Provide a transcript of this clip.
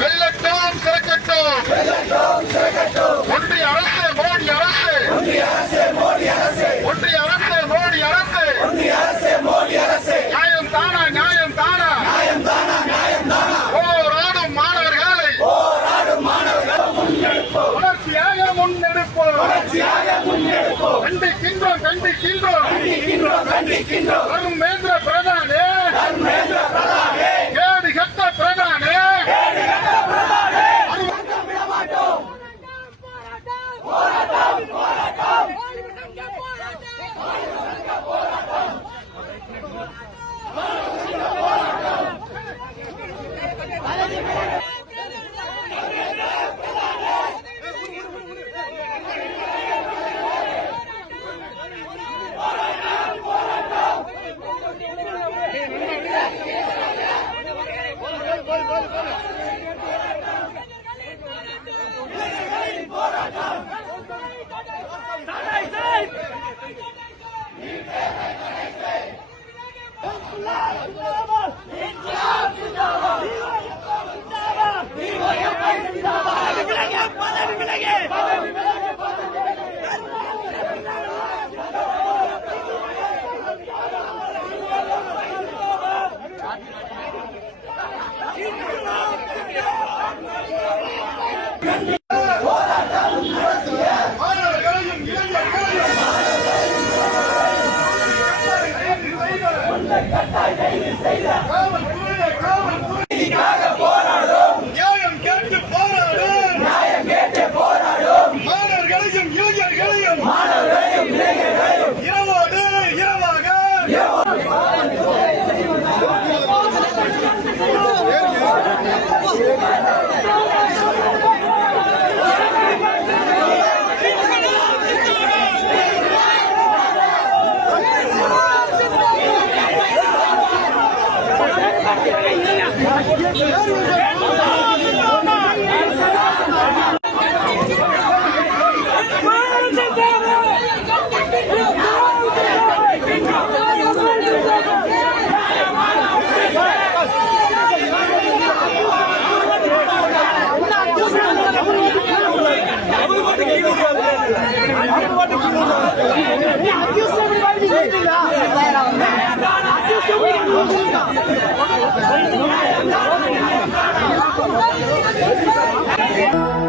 வெள்ளட்டும் சிறக்கட்டும். ஒன்றிய அரசு மோடி அரசு, ஒன்றிய அரசு மோடி அரசு, நியாயம் தானா நியாயம் தானா, போராடும் மாணவர்களை உணர்ச்சியாக முன்னெடுப்போம். கண்டிக்கின்றோம் தர்மேந்திர பிரதானே, கேடு கட்ட பிரதானே, நியாயம் கேட்டு போராடும், மாணவர்களையும் இளைஞர்களையும் இரவோடு இரவாக Thank you.